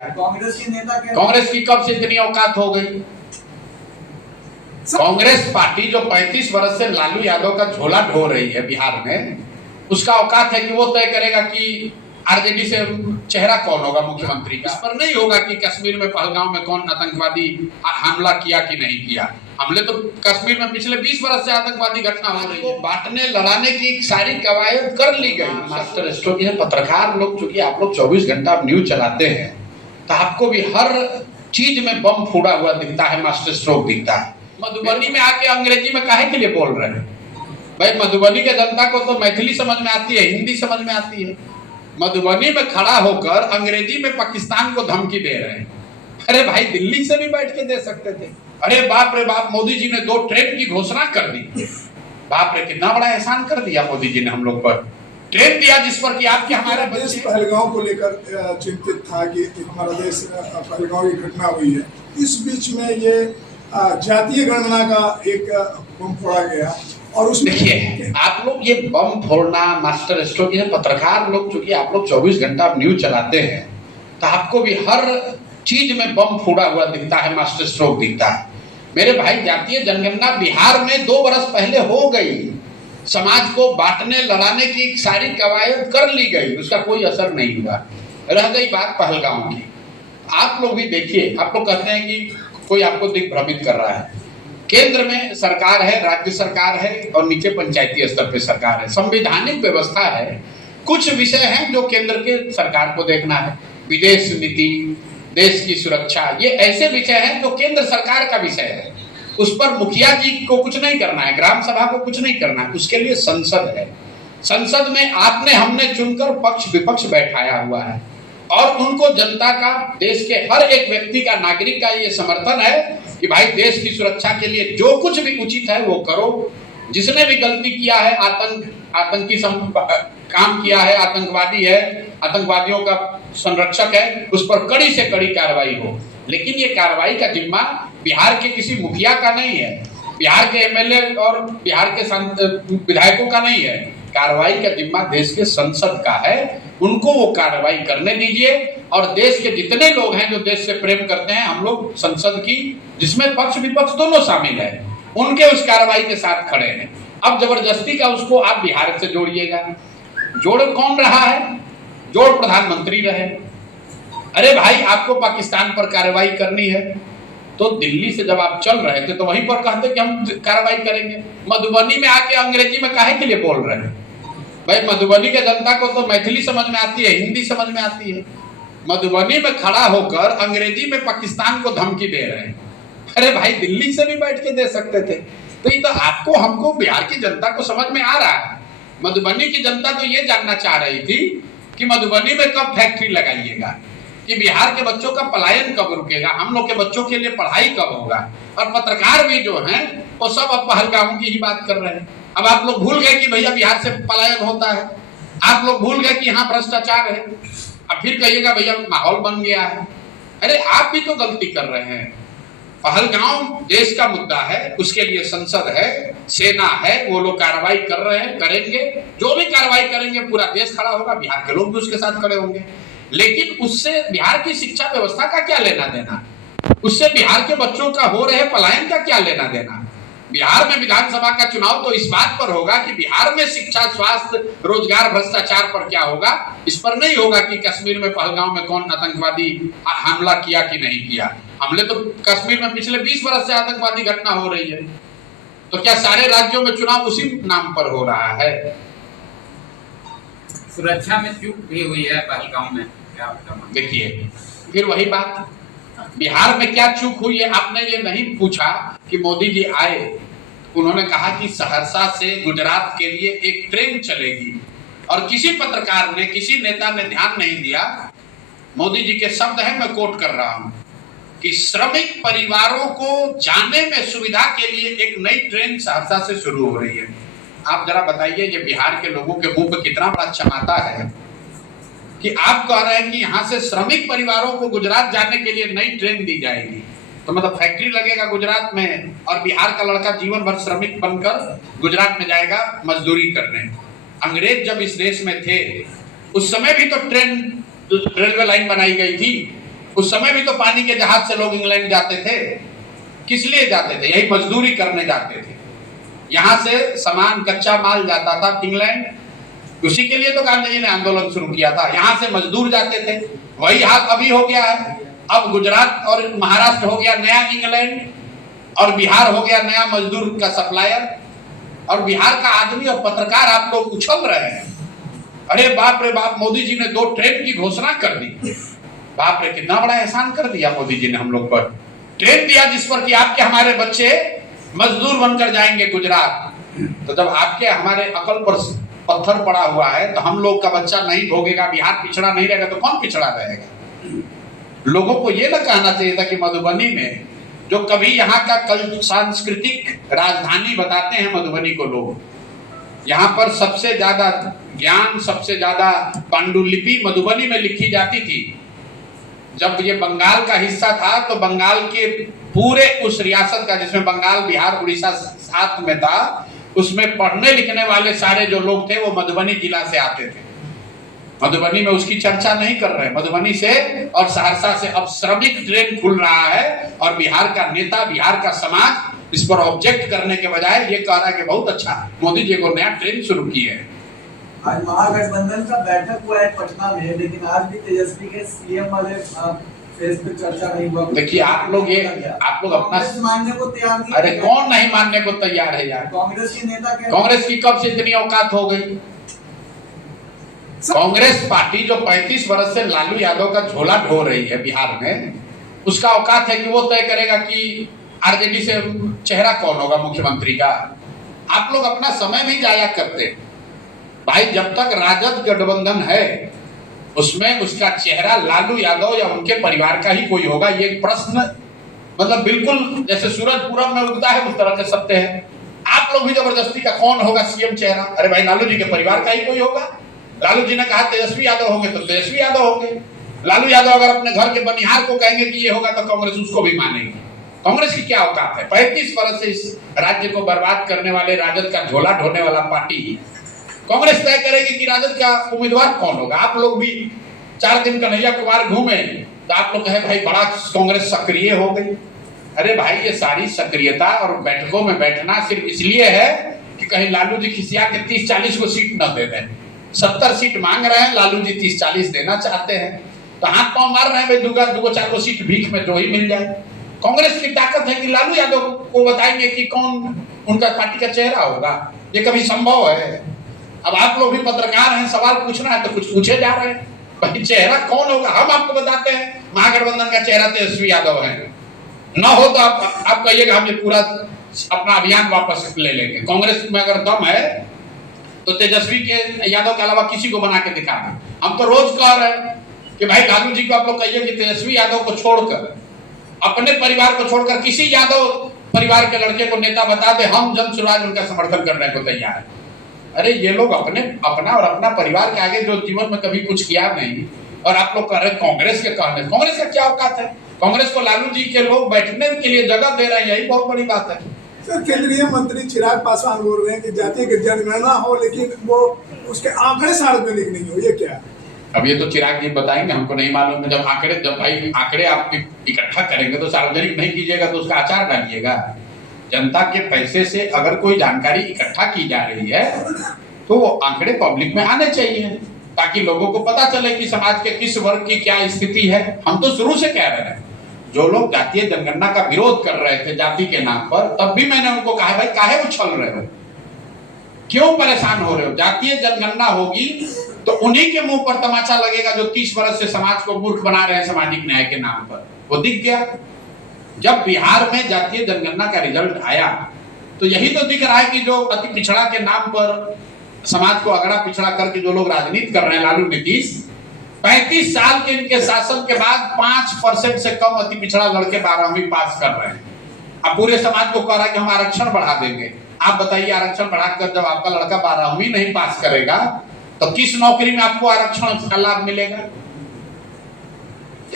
कांग्रेस के नेता कांग्रेस की कब से इतनी औकात हो गई? कांग्रेस पार्टी जो 35 वर्ष से लालू यादव का झोला ढो रही है बिहार में, उसका औकात है कि वो तय करेगा कि आरजेडी से चेहरा कौन होगा मुख्यमंत्री का। इस पर नहीं होगा कि कश्मीर में पहलगांव में कौन आतंकवादी हमला किया कि नहीं किया। हमले तो कश्मीर में पिछले 20 वर्ष से आतंकवादी घटना हो रही है। बांटने लड़ाने की सारी कवायद कर ली गई। मास्टर स्ट्रोक है, पत्रकार लोग, चूंकि आप लोग 24 घंटा न्यूज चलाते हैं तो आपको भी हर चीज में बम फोड़ा हुआ दिखता है, मास्टर स्ट्रोक दिखता है। मधुबनी में आके अंग्रेजी में काहे के लिए बोल रहे हैं भाई? मधुबनी के जनता को तो मैथिली समझ में आती है, हिंदी समझ में आती है। मधुबनी में खड़ा होकर अंग्रेजी में पाकिस्तान को धमकी दे रहे हैं। अरे भाई, दिल्ली से भी बैठ के दे सकते थे। अरे बाप रे बाप, मोदी जी ने 2 ट्रेन की घोषणा कर दी। बाप रे, कितना बड़ा एहसान कर दिया मोदी जी ने हम लोग पर। ट्रेन दिया जिस पर कि आपके हमारे देश पहलगांव को लेकर चिंतित था कि हमारा देश पहलगांव की घटना हुई है। इस बीच में ये जातीय गणना का एक बम फोड़ा गया और उसमें देखिए, आप लोग ये बम फोड़ना, मास्टर स्ट्रोक है, पत्रकार लोग, चूंकि आप लोग 24 घंटा न्यूज चलाते हैं तो आपको भी हर चीज में बम फोड़ा हुआ दिखता है, मास्टर स्ट्रोक दिखता है। मेरे भाई, जातीय जनगणना बिहार में 2 वर्ष पहले हो गई। समाज को बांटने लड़ाने की सारी कवायद कर ली गई, उसका कोई असर नहीं हुआ। रह गई बात पहलगांव की। आप लोग भी देखिए, आप लोग कहते हैं कि कोई आपको दिग्भ्रमित कर रहा है। केंद्र में सरकार है, राज्य सरकार है और नीचे पंचायती स्तर पे सरकार है। संवैधानिक व्यवस्था है। कुछ विषय हैं जो केंद्र के सरकार को देखना है, विदेश नीति, देश की सुरक्षा, ये ऐसे विषय हैं जो केंद्र सरकार का विषय है। उस पर मुखिया जी को कुछ नहीं करना है, ग्राम सभा को कुछ नहीं करना है, उसके लिए संसद है। संसद में आपने हमने चुनकर पक्ष विपक्ष बैठाया हुआ है और उनको जनता का, देश के हर एक व्यक्ति का, नागरिक का ये समर्थन है कि भाई देश की सुरक्षा के लिए जो कुछ भी उचित है वो करो। जिसने भी गलती किया है, आतंकी काम किया है, आतंकवादी है, आतंकवादियों का संरक्षक है, उस पर कड़ी से कड़ी कार्रवाई हो। लेकिन ये कार्रवाई का जिम्मा बिहार के किसी मुखिया का नहीं है, बिहार के एमएलए और बिहार के विधायकों का नहीं है। कार्रवाई का जिम्मा देश के संसद का है। उनको वो कार्रवाई करने दीजिए और देश के जितने लोग हैं जो देश से प्रेम करते हैं, हम लोग संसद की, जिसमें पक्ष विपक्ष दोनों शामिल है, उनके उस कार्रवाई के साथ खड़े हैं। अब जबरदस्ती का उसको आप बिहार से जोड़िएगा। जोड़ कौन रहा है? जोड़ प्रधानमंत्री रहे। अरे भाई, आपको पाकिस्तान पर कार्रवाई करनी है तो दिल्ली से जब आप चल रहे थे तो वहीं पर कहते कि हम कार्रवाई करेंगे। मधुबनी में आके अंग्रेजी में काहे के लिए बोल रहे हैं भाई? मधुबनी के जनता को तो मैथिली समझ में आती है, हिंदी समझ में आती है। मधुबनी में खड़ा होकर अंग्रेजी में पाकिस्तान को धमकी दे रहे हैं। अरे भाई, दिल्ली से भी बैठ के दे सकते थे। तो ये तो आपको, हमको, बिहार की जनता को समझ में आ रहा है। मधुबनी की जनता तो ये जानना चाह रही थी कि मधुबनी में कब फैक्ट्री लगाइएगा, कि बिहार के बच्चों का पलायन कब रुकेगा, हम लोग के बच्चों के लिए पढ़ाई कब होगा। और पत्रकार भी जो हैं वो सब अब पहलगाम की ही बात कर रहे हैं। अब आप लोग भूल गए कि भैया बिहार से पलायन होता है। आप लोग भूल गए कि यहाँ भ्रष्टाचार है। अब फिर कहिएगा भैया माहौल बन गया है। अरे आप भी तो गलती कर रहे हैं। पहलगाम देश का मुद्दा है, उसके लिए संसद है, सेना है, वो लोग कार्रवाई कर रहे हैं, करेंगे। जो भी कार्रवाई करेंगे पूरा देश खड़ा होगा, बिहार के लोग भी उसके साथ खड़े होंगे। लेकिन उससे बिहार की शिक्षा व्यवस्था का क्या लेना देना? उससे बिहार के बच्चों का हो रहे पलायन का क्या लेना देना? बिहार में विधानसभा का चुनाव तो इस बात पर होगा कि बिहार में शिक्षा, स्वास्थ्य, रोजगार, भ्रष्टाचार पर क्या होगा। इस पर नहीं होगा कि कश्मीर में पहलगांव में कौन आतंकवादी हमला किया कि नहीं किया। हमले तो कश्मीर में पिछले 20 वर्ष से आतंकवादी घटना हो रही है। तो क्या सारे राज्यों में चुनाव उसी नाम पर हो रहा है? सुरक्षा में चूक भी हुई है पहलगाम में, क्या देखिए, फिर वही बात, बिहार में क्या चूक हुई है? आपने ये नहीं पूछा कि मोदी जी आए, उन्होंने कहा कि सहरसा से गुजरात के लिए एक ट्रेन चलेगी और किसी पत्रकार ने, किसी नेता ने ध्यान नहीं दिया। मोदी जी के शब्द हैं, मैं कोट कर रहा हूं, कि श्रमिक परिवारों को जाने में सुविधा के लिए एक नई ट्रेन सहरसा से शुरू हो रही है। आप जरा बताइए, ये बिहार के लोगों के मुंह पे कितना बड़ा चमाता है कि आप कह रहे हैं कि यहाँ से श्रमिक परिवारों को गुजरात जाने के लिए नई ट्रेन दी जाएगी। तो मतलब फैक्ट्री लगेगा गुजरात में और बिहार का लड़का जीवन भर श्रमिक बनकर गुजरात में जाएगा मजदूरी करने। अंग्रेज जब इस देश में थे उस समय भी तो ट्रेन, रेलवे लाइन बनाई गई थी। उस समय भी तो पानी के जहाज से लोग इंग्लैंड जाते थे। किस लिए जाते थे? यही मजदूरी करने जाते थे। यहां से सामान कच्चा माल जाता था इंग्लैंड, उसी के लिए तो गांधी जी ने आंदोलन शुरू किया था। यहां से मजदूर जाते थे। वही हाल अभी हो गया है। अब गुजरात और महाराष्ट्र हो गया नया इंग्लैंड, और बिहार हो गया नया मजदूर का सप्लायर। और बिहार का आदमी और पत्रकार आप लोग उछल रहे हैं। अरे बाप रे बाप, मोदी जी ने 2 ट्रेन की घोषणा कर दी। बाप रे, कितना बड़ा एहसान कर दिया मोदी जी ने हम लोग पर। ट्रेन दिया जिस पर कि आपके हमारे बच्चे मजदूर बनकर जाएंगे गुजरात। तो जब आपके हमारे अकल पर पत्थर पड़ा हुआ है तो हम लोग का बच्चा नहीं भोगेगा, बिहार पिछड़ा नहीं रहेगा, तो कौन पिछड़ा रहेगा? लोगों को ये ना कहना चाहिए था कि मधुबनी में, जो कभी यहाँ का कल सांस्कृतिक राजधानी बताते हैं मधुबनी को लोग, यहाँ पर सबसे ज्यादा ज्ञान, सबसे ज्यादा पांडुलिपि मधुबनी में लिखी जाती थी। जब ये बंगाल का हिस्सा था तो बंगाल के पूरे उस रियासत का, जिसमें बंगाल, बिहार, उड़ीसा साथ में था, उसमें पढ़ने लिखने वाले सारे जो लोग थे वो मधुबनी जिला से आते थे। मधुबनी में उसकी चर्चा नहीं कर रहे। मधुबनी से और सहरसा से अब श्रमिक ट्रेन खुल रहा है, और बिहार का नेता, बिहार का समाज इस पर ऑब्जेक्ट करने के बजाय ये कह रहा है कि बहुत अच्छा, मोदी जी को नया ट्रेन शुरू की है। आज महागठबंधन का बैठक हुआ है पटना में, लेकिन आज भी तेजस्वी के सीएम वाले फेस पे चर्चा नहीं हुआ। देखिए आप लोग अपना मानने को तैयार नहीं। अरे कौन नहीं मानने को तैयार है यार? कांग्रेस के नेता कांग्रेस की कब से इतनी औकात हो गई? कांग्रेस पार्टी जो 35 वर्ष से लालू यादव का झोला ढो रही है बिहार में, उसका औकात है कि वो तय करेगा कि आरजेडी से चेहरा कौन होगा मुख्यमंत्री का। आप लोग अपना समय भी जाया करते भाई। जब तक राजद गठबंधन है उसमें उसका चेहरा लालू यादव या उनके परिवार का ही कोई होगा। ये प्रश्न मतलब बिल्कुल जैसे सूरज पूरब में उगता है उस तरह के सत्य है। आप लोग भी जबरदस्ती का कौन होगा सीएम चेहरा? अरे भाई लालू जी के परिवार का ही कोई होगा। लालू जी ने कहा तेजस्वी यादव होंगे तो तेजस्वी यादव होंगे। लालू यादव अगर अपने घर के बनिहार को कहेंगे कि ये होगा तो कांग्रेस उसको भी मानेगी। कांग्रेस की क्या औकात है? 35 वर्ष से इस राज्य को बर्बाद करने वाले राजद का झोला ढोने वाला पार्टी कांग्रेस तय करेगी कि राजद का उम्मीदवार कौन होगा। आप लोग भी 4 दिन कन्हैया कुमार घूमे तो आप लोग कहे भाई बड़ा कांग्रेस सक्रिय हो गई। अरे भाई ये सारी सक्रियता और बैठकों में बैठना सिर्फ इसलिए है कि कहीं लालू जी खिसिया के 30-40 को सीट न दे दें। 70 सीट मांग रहे हैं, लालू जी 30-40 देना चाहते हैं, तो हाथ पांव मार रहे हैं भाई 2-4 सीट भीख में जो ही मिल जाए। कांग्रेस की ताकत है कि लालू यादव को बताएंगे कि कौन उनका पार्टी का चेहरा होगा। ये कभी संभव है? अब आप लोग भी पत्रकार हैं, सवाल पूछना है तो कुछ पूछे जा रहे हैं। भाई चेहरा कौन होगा हम आपको बताते हैं। महागठबंधन का चेहरा तेजस्वी यादव है। न हो तो आप कहिएगा हम ये पूरा अपना अभियान वापस ले लेंगे। कांग्रेस में अगर दम है तो तेजस्वी के यादव के अलावा किसी को बना के दिखा दें। हम तो रोज कह रहे हैं कि भाई लालू जी को आप लोग कहिए कि तेजस्वी यादव को छोड़कर, अपने परिवार को छोड़कर किसी यादव परिवार के लड़के को नेता बता दे, हम जन स्वराज उनका समर्थन करने को तैयार है। अरे ये लोग अपना और अपना परिवार के आगे जो जीवन में कभी कुछ किया नहीं, और आप लोग कह रहे हैं कांग्रेस के कहने। कांग्रेस का क्या औकात है? कांग्रेस को लालू जी के लोग बैठने के लिए जगह दे रहे हैं, यही बहुत बड़ी बात है। सर केंद्रीय मंत्री चिराग पासवान बोल रहे हैं कि जातीय जनगणना हो लेकिन वो उसके आंकड़े सार्वजनिक नहीं हो, ये क्या है? अब ये तो चिराग जी बताएंगे, हमको नहीं मालूम है। जब भाई आंकड़े आप इकट्ठा करेंगे तो सार्वजनिक नहीं कीजिएगा तो उसका आचार डालिएगा। जनता के पैसे से अगर कोई जानकारी इकट्ठा की जा रही है तो वो आंकड़े पब्लिक में आने चाहिए, ताकि लोगों को पता चले कि समाज के किस वर्ग की क्या स्थिति है। हम तो शुरू से कह रहे हैं, जो लोग जातीय जनगणना का विरोध कर रहे थे जाति के नाम पर, तब भी मैंने उनको कहा भाई काहे उछल रहे हो, क्यों परेशान हो रहे हो? जातीय जनगणना होगी तो उन्हीं के मुंह पर तमाचा लगेगा जो 30 वर्ष से समाज को मूर्ख बना रहे हैं सामाजिक न्याय के नाम पर। वो दिख गया। जब बिहार में जातीय जनगणना का रिजल्ट आया तो यही तो दिख रहा है कि जो अति पिछड़ा के नाम पर समाज को अगड़ा पिछड़ा करके जो लोग राजनीति कर रहे हैं, लालू नीतीश, 35 साल के इनके शासन के बाद 5% से कम अति पिछड़ा लड़के 12वीं पास कर रहे हैं। अब पूरे समाज को कह रहा है कि हम आरक्षण बढ़ा देंगे। आप बताइए, आरक्षण बढ़ाकर जब आपका लड़का 12वीं नहीं पास करेगा तो किस नौकरी में आपको आरक्षण का लाभ मिलेगा?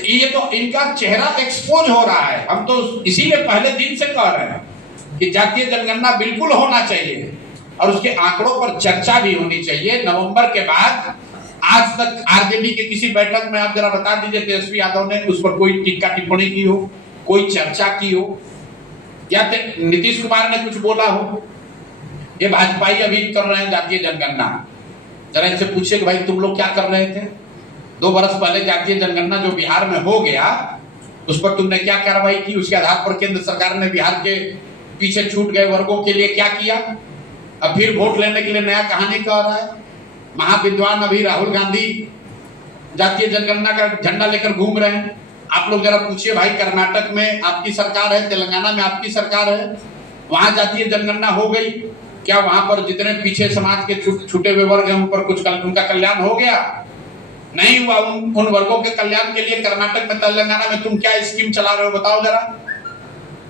ये तो इनका चेहरा एक्सपोज हो रहा है। हम तो इसीलिए पहले दिन से कह रहे हैं कि जातीय जनगणना बिल्कुल होना चाहिए और उसके आंकड़ों पर चर्चा भी होनी चाहिए। नवंबर के बाद आज तक आरजेडी के किसी बैठक में आप जरा बता दीजिए तेजस्वी यादव ने उस पर कोई टीका टिप्पणी की हो, कोई चर्चा की हो, या नीतीश कुमार ने कुछ बोला हो। ये भाजपाई अभी कर रहे हैं जातीय जनगणना। जरा इनसे पूछिए कि भाई तुम लोग क्या कर रहे थे 2 बरस पहले? जातीय जनगणना जो बिहार में हो गया उस पर तुमने क्या कार्रवाई की? उसके आधार पर केंद्र सरकार ने बिहार के पीछे छूट गए वर्गों के लिए क्या किया? अब फिर वोट लेने के लिए नया कहानी कह रहा है। महाविद्वान अभी राहुल गांधी जातीय जनगणना का झंडा लेकर घूम रहे हैं। आप लोग जरा पूछिए भाई, कर्नाटक में आपकी सरकार है, तेलंगाना में आपकी सरकार है, वहां जातीय जनगणना हो गई, क्या वहां पर जितने पीछे समाज के छूटे हुए वर्ग हैं उन पर कुछ उनका कल्याण हो गया? नहीं हुआ। उन वर्गों के कल्याण के लिए कर्नाटक में, तेलंगाना में तुम क्या स्कीम चला रहे हो बताओ जरा।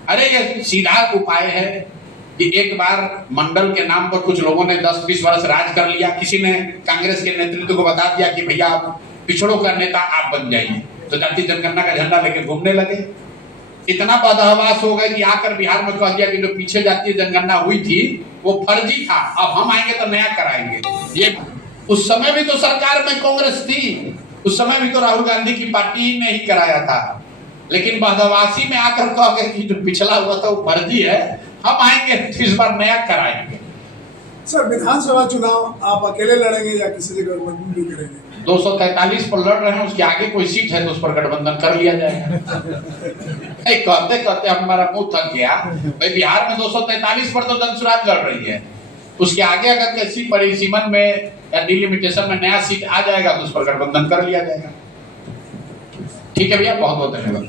अरे ये सीधा उपाय है कि एक बार मंडल के नाम पर कुछ लोगों ने 10-20 वर्ष राज कर लिया, किसी ने कांग्रेस के नेतृत्व को बता दिया कि भैया आप पिछड़ों का नेता आप बन जाइए, तो जातीय जनगणना का झंडा लेके घूमने लगे। इतना बदहवास हो गए कि आकर बिहार में कह दिया कि जो पीछे जातीय जनगणना हुई थी वो फर्जी था, अब हम आएंगे तो नया कराएंगे। ये उस समय भी तो सरकार में कांग्रेस थी, उस समय भी तो राहुल गांधी की पार्टी ने ही कराया था, लेकिन बदहवासी में आकर कह गए कि जो पिछला हुआ था वो फर्जी है, हम आएंगे इस बार नया कराएंगे। सर, विधानसभा चुनाव आप अकेले लड़ेंगे या किसी से गठबंधन भी करेंगे? 243 पर लड़ रहे हैं, उसके आगे कोई सीट है तो उस पर गठबंधन कर लिया जाएगा। कहते कहते हमारा मुंह थक गया। भाई बिहार में 243 पर तो जनसुराज लड़ रही है, उसके आगे अगर किसी परिसीमन में या डिलिमिटेशन में नया सीट आ जाएगा तो उस पर गठबंधन कर लिया जाएगा। ठीक है भैया, बहुत बहुत धन्यवाद।